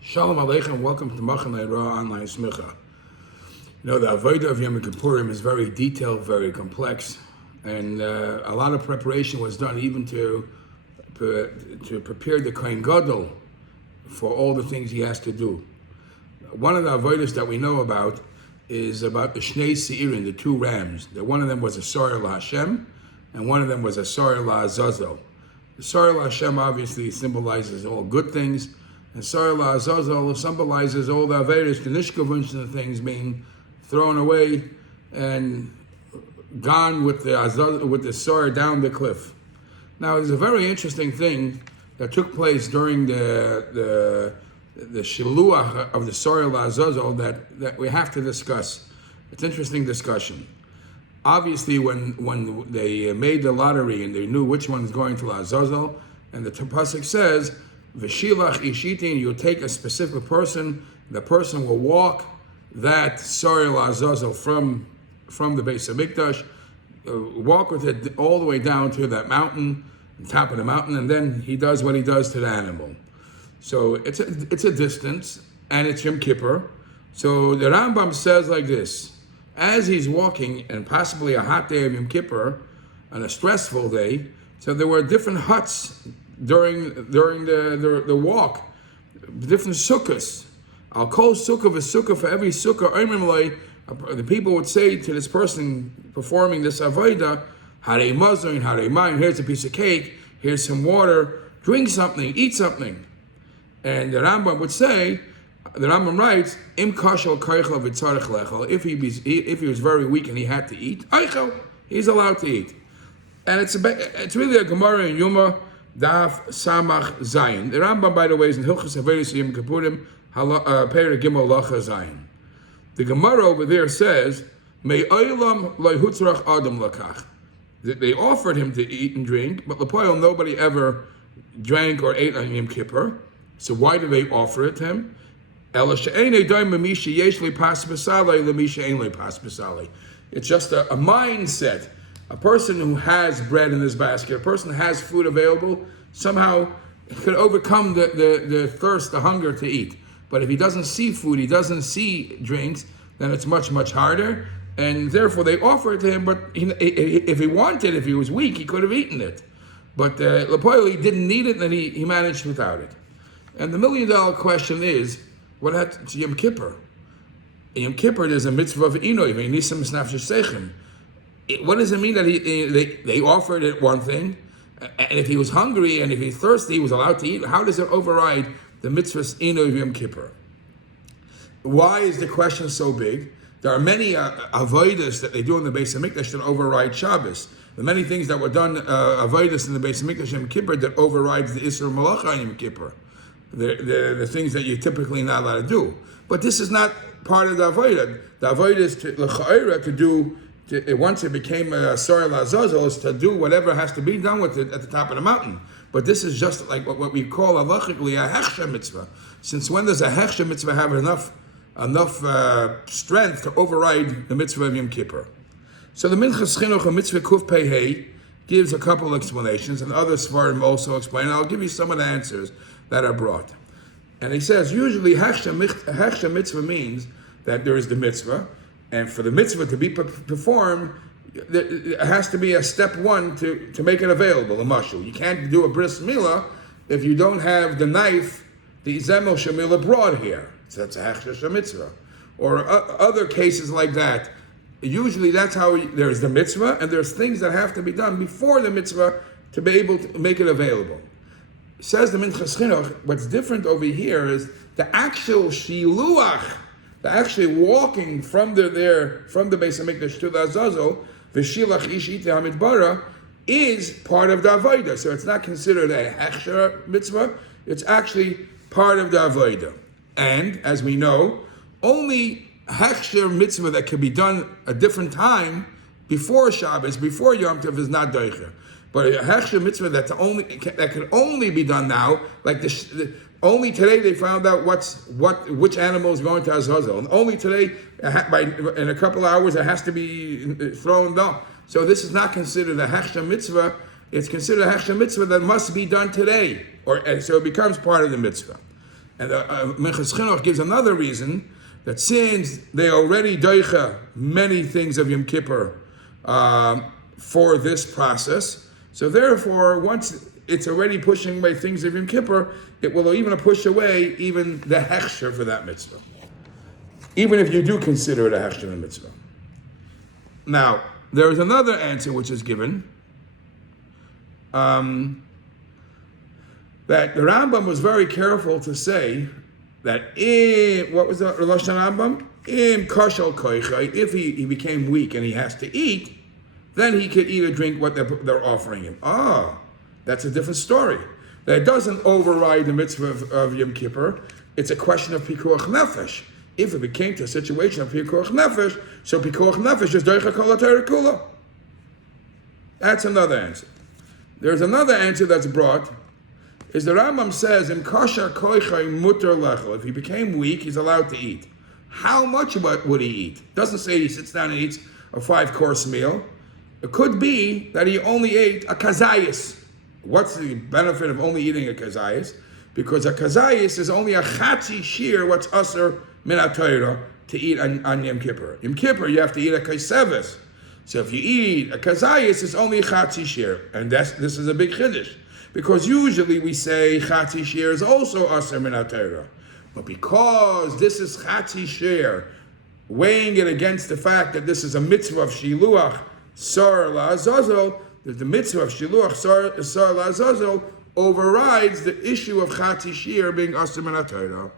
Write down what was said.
Shalom Aleichem, welcome to Machanei Ra Online Smicha. You know, the Avodah of Yom Kippurim is very detailed, very complex, and a lot of preparation was done even to prepare the Kohen Gadol for all the things he has to do. One of the Avodas that we know about is about the Shnei Seirin, the two rams. That one of them was a Sar La Hashem, and one of them was a Sar La Azazel. The Sar La Hashem obviously symbolizes all good things, and Sar La Azazel symbolizes all the Averis, the Nishkavunsh, and the things being thrown away and gone with the Sar down the cliff. Now, there's a very interesting thing that took place during the Shiluach of the Sar La Azazel that we have to discuss. It's an interesting discussion. Obviously, when they made the lottery and they knew which one is going to La Azazel, and the pasuk says, V'shilach ishitin, you take a specific person, the person will walk that Sar La Azazel from the base of Mikdash, walk with it all the way down to that mountain, the top of the mountain, and then he does what he does to the animal. So it's a distance, and it's Yom Kippur. So the Rambam says like this: as he's walking, and possibly a hot day of Yom Kippur, on a stressful day, so there were different huts during the walk, different sukkahs. I'll call sukkah a sukkah for every sukkah. The people would say to this person performing this avodah, Harei mazon, harei mayim, here's a piece of cake, here's some water, drink something, eat something. And the Rambam would say, the Rambam writes, Im kashal kaichel v'tzarech lechel, if he was very weak and he had to eat, aichel, he's allowed to eat. And it's really a Gemara in Yuma, Daf Samach Zayin. The Rambam, by the way, is in Hilchos Avodas Yom Kippurim, Perek Gimel Lacha Zayin. The Gemara over there says, "May olam lo hutzrach adam lakach." They offered him to eat and drink, but l'poil nobody ever drank or ate on Yom Kippur. So why do they offer it to him? It's just a mindset. A person who has bread in his basket, a person who has food available, somehow could overcome the thirst, the hunger to eat. But if he doesn't see food, he doesn't see drinks, then it's much, much harder. And therefore they offer it to him, but if he wanted, if he was weak, he could have eaten it. But L'Poil, he didn't need it, and he managed without it. And the $1 million question is, what happened to Yom Kippur? In Yom Kippur, there's a mitzvah of Inoi, V'nisam Snafshe Sechem. What does it mean that they offered it one thing, and if he was hungry and if he thirsty, he was allowed to eat? How does it override the mitzvah's Inoi Yom Kippur? Why is the question so big? There are many avodas that they do in the Beis Hamikdash that override Shabbos. The many things that were done avodas in the Beis Hamikdash Yom Kippur that overrides the Isser Malacha on Yom Kippur. The things that you're typically not allowed to do. But this is not part of the avodah. The avodah is to do. Once it became a Sar La Azazel, is to do whatever has to be done with it at the top of the mountain. But this is just like what we call halachically a hechsha mitzvah. Since when does a hechsha mitzvah have enough strength to override the mitzvah of Yom Kippur? So the Minchas Chinuch of Mitzvah Kuf Pei Hei gives a couple of explanations, and other Svarim also explain. I'll give you some of the answers that are brought. And he says, usually hechsha mitzvah means that there is the mitzvah, and for the mitzvah to be performed, it has to be a step one to make it available, a mashal. You can't do a bris milah if you don't have the knife, the zemel shemilah brought here. So that's a hechsha mitzvah. Or other cases like that. Usually that's how there's the mitzvah, and there's things that have to be done before the mitzvah to be able to make it available. Says the Minchas Chinuch, what's different over here is the actual shiluach, the actually walking from the Beis Hamikdash to the Azazel, v'shilach ish ite hamidbara, is part of the avodah. So it's not considered a hechsher mitzvah, it's actually part of the avodah. And, as we know, only hechsher mitzvah that can be done a different time, before Shabbos, before Yom Tov, is not doicher. But a hechsher mitzvah that can only be done now, like only today they found out which animal is going to Azazel, and only today, in a couple of hours, it has to be thrown down. So this is not considered a hechsher mitzvah. It's considered a hechsher mitzvah that must be done today, and so it becomes part of the mitzvah. And the Minchas Chinuch gives another reason, that since they already doicha many things of Yom Kippur for this process, so therefore, once it's already pushing away things of Yom Kippur, it will even push away even the hechsher for that mitzvah. Even if you do consider it a hechsher mitzvah. Now, there is another answer which is given, that the Rambam was very careful to say that what was the Lashon Rambam? Kashal koichai, if he became weak and he has to eat, then he could eat or drink what they're offering him. That's a different story. That doesn't override the mitzvah of Yom Kippur. It's a question of pikuach nefesh. If it became to a situation of pikuach nefesh, so pikuach nefesh is doicha kol haTorah kula. That's another answer. There's another answer that's brought, is the Rambam says, Im kasha koichai muter lechel. If he became weak, he's allowed to eat. How much would he eat? Doesn't say he sits down and eats a 5-course meal. It could be that he only ate a kazayis. What's the benefit of only eating a kazayis? Because a kazayis is only a chatzi shir, what's aser min haTorah, to eat on Yom Kippur. Yom Kippur, you have to eat a kaisevis. So if you eat a kazayis, it's only a chatzi shir. And this is a big chiddush. Because usually we say chatzi shir is also aser min haTorah. But because this is chatzi shir, weighing it against the fact that this is a mitzvah of shiluach, sar la'azazel, that the mitzvah of shiluach, sar la'azazel, overrides the issue of chatzi shir being aser min haTorah.